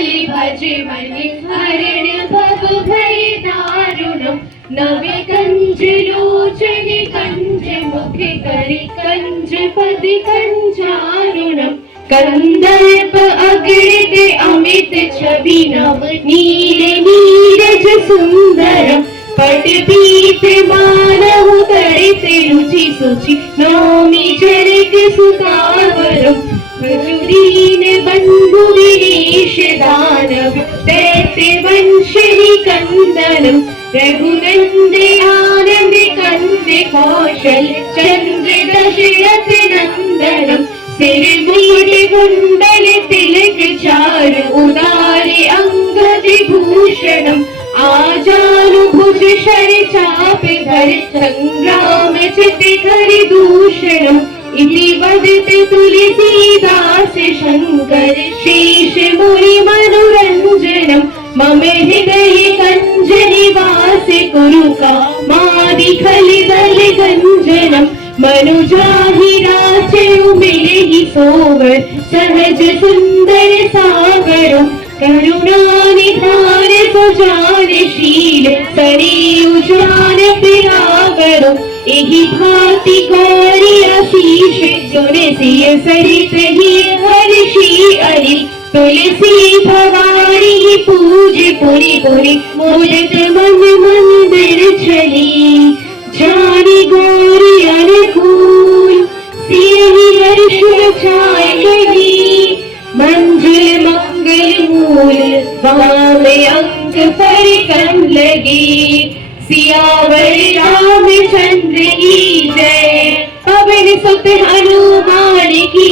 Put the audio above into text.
लाली भजे मने हरण भव भय दारुणम नवे कंज लोचने कंज मुखे करि कंज पद कंजारुणम कंदर्प अग्रित अमित छवि नव नीर नीरज सुंदरम पट पीत मानव तड़ित रुचि सुचि नौमि चरित सुतावरम भजुदीन बंधु विनीश दानव दैत्य वंशि कंदनम रघुनंदे आनंद कंद कौशल चंद्र दशरथ नंदनम सिर मुकुट कुंडल तिलक चारु उदारे अंगद भूषणम आजानुभुज शर चाप धर संग्राम चित कर दूषणम इति वदते तुलसीदास शंकर शेष मुनि मनोरंजनम मम हृदय कंज निवास कुरु कामादि खलिदल गंजनम मनुजाहि राचयु मिलहि सोवर सहज सुंदर सागर करुणा निधान सुजान शील सरयू जान पिरागर एहि भांति गौरी आशीष सुन सिय सरित ही हर्षि अरि तुलसी भवानी पूज पुरि पुरि मुदित मन मंदिर चली जानी गौरी अनुकूल सियहि हर्ष छाय गई मंजुल मंगल मूल वाम अंक पर कन लगी सियावर रामचंद्र की जय पवन सुत हनुमान की